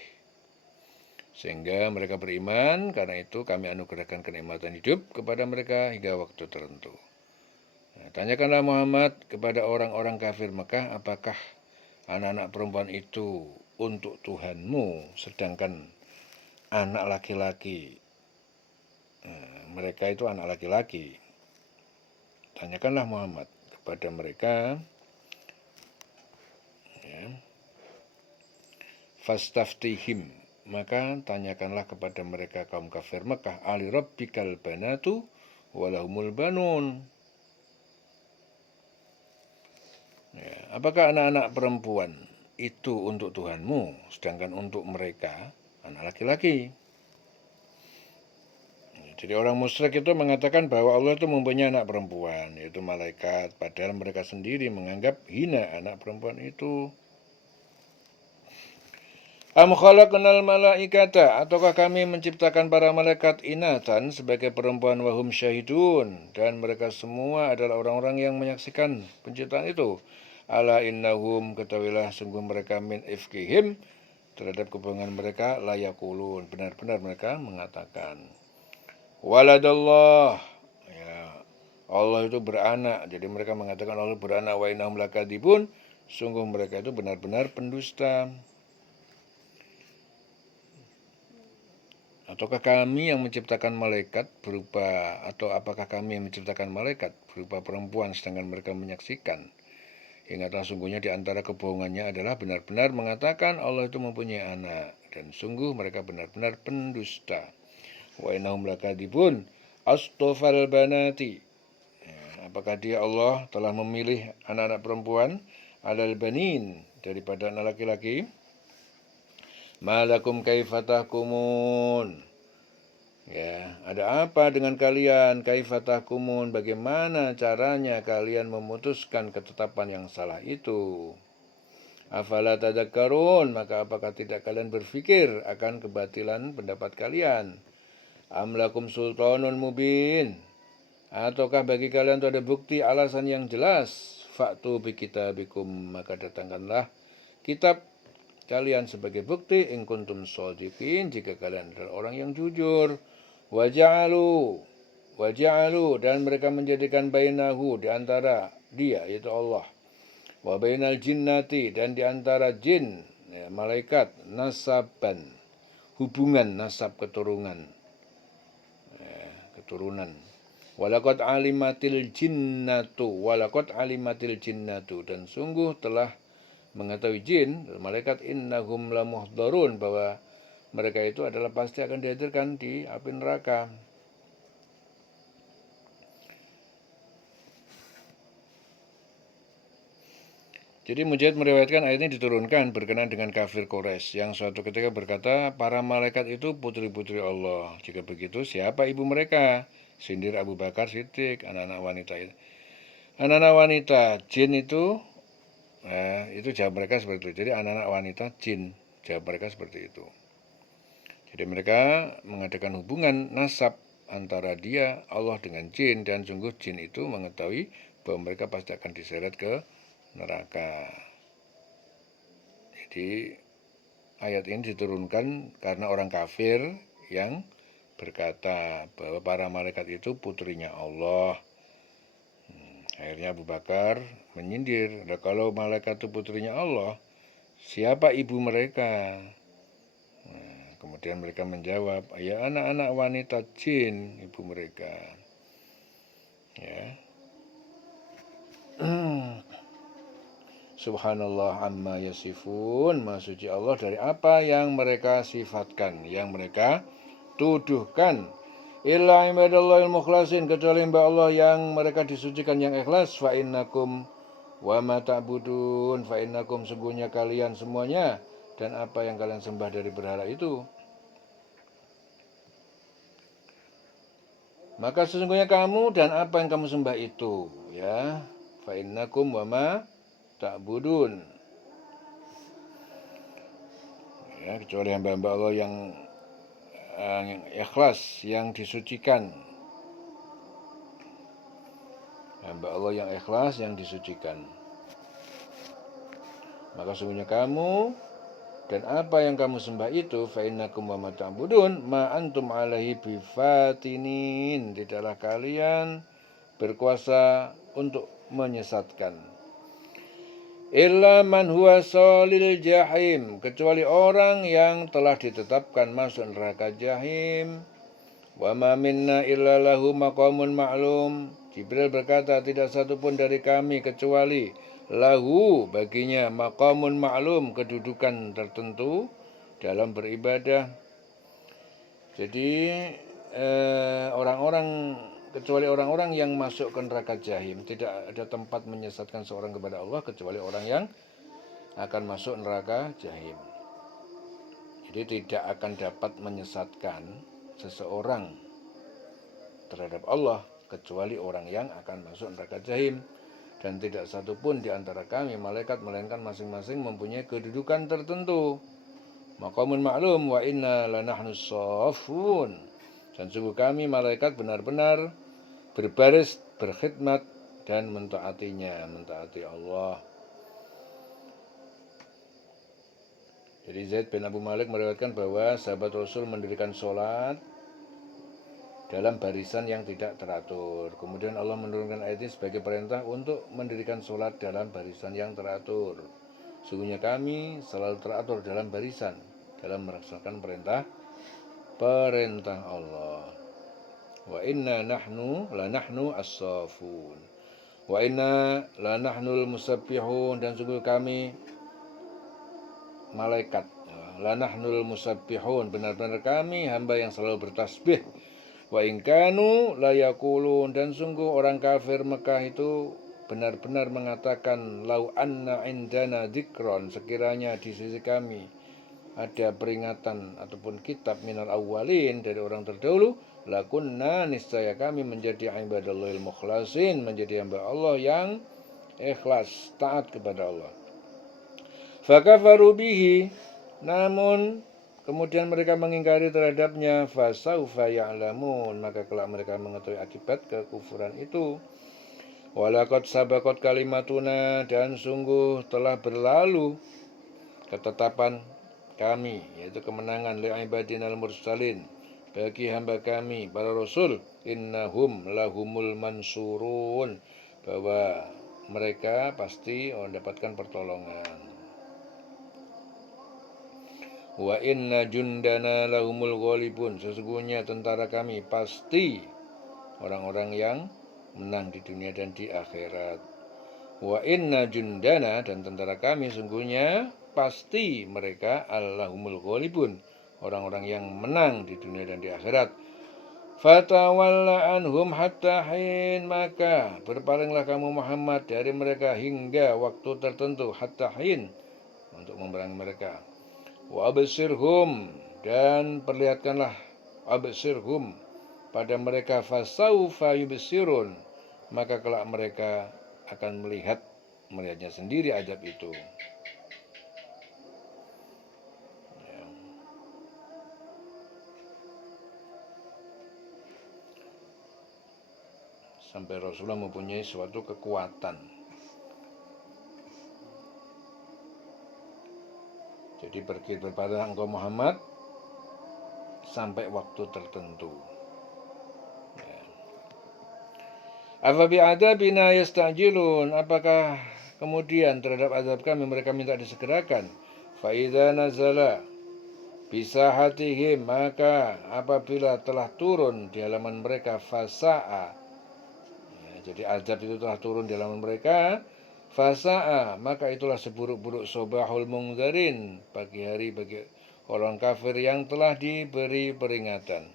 Sehingga mereka beriman, karena itu kami anugerahkan kenikmatan hidup kepada mereka hingga waktu tertentu. Nah, tanyakanlah Muhammad kepada orang-orang kafir Mekah, apakah anak-anak perempuan itu untuk Tuhanmu, sedangkan anak laki-laki mereka itu anak laki-laki. Tanyakanlah Muhammad kepada mereka, ya, fastaftihim, maka tanyakanlah kepada mereka kaum kafir Mekah, ali rabbikal banatu walahumul banun. Ya, apakah anak-anak perempuan itu untuk Tuhanmu, sedangkan untuk mereka anak laki-laki? Jadi orang musyrik itu mengatakan bahwa Allah itu mempunyai anak perempuan, yaitu malaikat, padahal mereka sendiri menganggap hina anak perempuan itu. Am khalaqnal malaikata, ataukah kami menciptakan para malaikat inatan sebagai perempuan wahum syahidun, dan mereka semua adalah orang-orang yang menyaksikan penciptaan itu. Ala innahum, ketahuilah sungguh mereka min ifkihim, terhadap kebohongan mereka layakulun, benar-benar mereka mengatakan waladallah, ya, Allah itu beranak. Jadi mereka mengatakan Allah beranak, wa innahum lakadzibun, sungguh mereka itu benar-benar pendusta. Ataukah kami yang menciptakan malaikat berupa, atau apakah kami yang menciptakan malaikat berupa perempuan sedangkan mereka menyaksikan? Ingatlah sungguhnya di antara kebohongannya adalah benar-benar mengatakan Allah itu mempunyai anak, dan sungguh mereka benar-benar pendusta. Wa innahum lakadzibun astofal banati. Apakah dia Allah telah memilih anak-anak perempuan alal banin daripada anak laki-laki? Malakum kaifatahkumun. Ya, ada apa dengan kalian? Kaifatahkumun, bagaimana caranya kalian memutuskan ketetapan yang salah itu? Afala tadakkarun, maka apakah tidak kalian berpikir akan kebatilan pendapat kalian? Amlakum sultanun mubin, ataukah bagi kalian itu ada bukti alasan yang jelas? Faktu bikitabikum, maka datangkanlah kitab kalian sebagai bukti in kuntum shodiqin, jika kalian adalah orang yang jujur. Waja'alu, dan mereka menjadikan bainahu, di antara dia yaitu Allah, wa bainal jinnati, dan di antara jin, ya, malaikat, nasaban, hubungan nasab keturunan. Walaqad alimatil jinnatu, dan sungguh telah mengetahui jin, malaikat, innahum lamuhdharun, bahwa mereka itu adalah pasti akan dihadirkan di api neraka. Jadi Mujahid meriwayatkan ayat ini diturunkan berkenaan dengan kafir Quraisy yang suatu ketika berkata, para malaikat itu putri-putri Allah. Jika begitu, siapa ibu mereka? Sindir Abu Bakar Siddiq, anak-anak wanita itu. Anak-anak wanita jin itu jawab mereka seperti itu. Jadi anak-anak wanita jin, jawab mereka seperti itu. Jadi mereka mengadakan hubungan nasab antara dia, Allah, dengan jin, dan sungguh jin itu mengetahui bahwa mereka pasti akan diseret ke neraka. Jadi ayat ini diturunkan karena orang kafir yang berkata bahwa para malaikat itu putrinya Allah. Akhirnya Abu Bakar menyindir, nah, kalau malaikat itu putrinya Allah, siapa ibu mereka? Nah, kemudian mereka menjawab, ya anak-anak wanita jin ibu mereka. Ya. Subhanallah amma yasifun, maha suci Allah dari apa yang mereka sifatkan, yang mereka tuduhkan. Illa ibadallahil mukhlasin, kecuali hamba Allah yang mereka disucikan, yang ikhlas. Fa innakum wa ma ta'budun, fa innakum, sungguhnya kalian semuanya dan apa yang kalian sembah dari berhala itu. Maka sesungguhnya kamu dan apa yang kamu sembah itu, ya. Fa innakum wa ma ta'budun. Ya, kecuali hamba-hamba Allah yang ikhlas, yang disucikan. Hamba Allah yang ikhlas, yang disucikan. Maka sesungguhnya kamu dan apa yang kamu sembah itu, fa innakum wa ma ta'budun ma antum alaihi bifatinin, tidaklah kalian berkuasa untuk menyesatkan. illa man huwa salil jahim, kecuali orang yang telah ditetapkan masuk neraka jahim. Wa ma minna illa lahu maqamun ma'lum. Jibril berkata, tidak satu pun dari kami kecuali lahu, baginya maqamun ma'lum, kedudukan tertentu dalam beribadah. Jadi kecuali orang-orang yang masuk ke neraka jahim, tidak ada tempat menyesatkan seorang kepada Allah kecuali orang yang akan masuk neraka jahim. Jadi tidak akan dapat menyesatkan seseorang terhadap Allah kecuali orang yang akan masuk neraka jahim. Dan tidak satupun di antara kami malaikat melainkan masing-masing mempunyai kedudukan tertentu. Maqamun ma'lum wa inna lanahnu shaffun. Dan sungguh kami malaikat benar-benar berbaris, berkhidmat dan mentaatinya, mentaati Allah. Jadi Zaid bin Abu Malik meriwayatkan bahwa sahabat Rasul mendirikan sholat dalam barisan yang tidak teratur. Kemudian Allah menurunkan ayat ini sebagai perintah untuk mendirikan sholat dalam barisan yang teratur. Sungguhnya kami selalu teratur dalam barisan dalam melaksanakan perintah Allah. Wa inna lanahnu as-saffun. Wa inna lanahnul musabbihun, dan sungguh kami malaikat lanahnul musabbihun, benar-benar kami hamba yang selalu bertasbih. Wa in kanu la yaqulun, dan sungguh orang kafir Mekah itu benar-benar mengatakan lau anna indana dzikron, sekiranya di sisi kami ada peringatan ataupun kitab minal awwalin, dari orang terdahulu, lakunna, niscaya kami menjadi ibadallahil mukhlasin, menjadi hamba Allah yang ikhlas taat kepada Allah. Fakafaru bihi, namun kemudian mereka mengingkari terhadapnya. Fasaufa ya'lamun, maka kelak mereka mengetahui akibat kekufuran itu. Walaqad sabaqat kalimatuna, dan sungguh telah berlalu ketetapan kami, yaitu kemenangan li'ibadinal mursalin, bagi hamba kami para rasul, innahum lahumul mansurun, bahwa mereka pasti mendapatkan pertolongan. Wa inna jundana lahumul ghalibun, sesungguhnya tentara kami pasti orang-orang yang menang di dunia dan di akhirat. Wa inna jundana, dan tentara kami sungguhnya pasti mereka allahumul ghalibun, orang-orang yang menang di dunia dan di akhirat. Fatawalla anhum hatta hin, maka berpalinglah kamu Muhammad dari mereka hingga waktu tertentu, hatta hin, untuk memerangi mereka. Wa absirhum, dan perlihatkanlah absirhum pada mereka, fasaufa yubsirun, maka kelak mereka akan melihatnya sendiri azab itu. Sampai Rasulullah mempunyai suatu kekuatan. Jadi berkata engkau Muhammad sampai waktu tertentu. Afa bi'adzabina yastajilun, apakah kemudian terhadap azab kami mereka minta disegerakan? Fa idza nazala bisahatihim, maka apabila telah turun di halaman mereka, fasa'a, jadi azab itu telah turun di halaman mereka, fasa'a, maka itulah seburuk-buruk sobahul mungzarin, pagi hari bagi orang kafir yang telah diberi peringatan.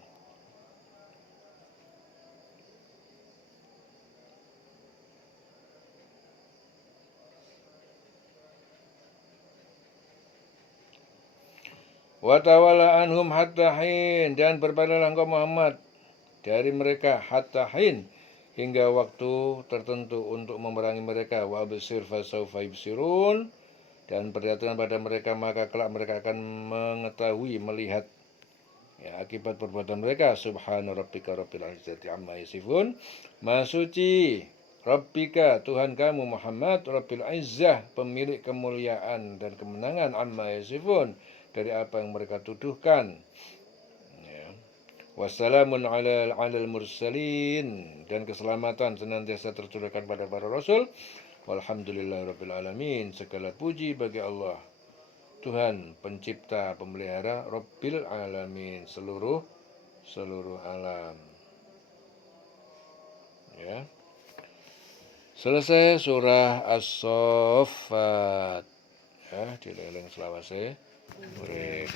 Wa tawalla anhum hatta hin, dan berpalinglah engkau Muhammad dari mereka hatta hin, hingga waktu tertentu untuk memerangi mereka. Wa absir fasaufa yubsirun, dan perhatikan pada mereka maka kelak mereka akan mengetahui, melihat akibat perbuatan mereka. Subhana rabbika rabbil izzati amma yasifun, maha suci Rabbika, Tuhan kamu Muhammad, Rabbil Izzah, pemilik kemuliaan dan kemenangan, amma yasifun, dari apa yang mereka tuduhkan. Wassalamun alal mursalin, dan keselamatan senantiasa tercurahkan pada para rasul. Walhamdulillahirabbil alamin. Segala puji bagi Allah, Tuhan pencipta, pemelihara, Rabbil alamin, seluruh alam. Ya. Selesai surah As-Saffat. Ya, dileleng selawase. Mereka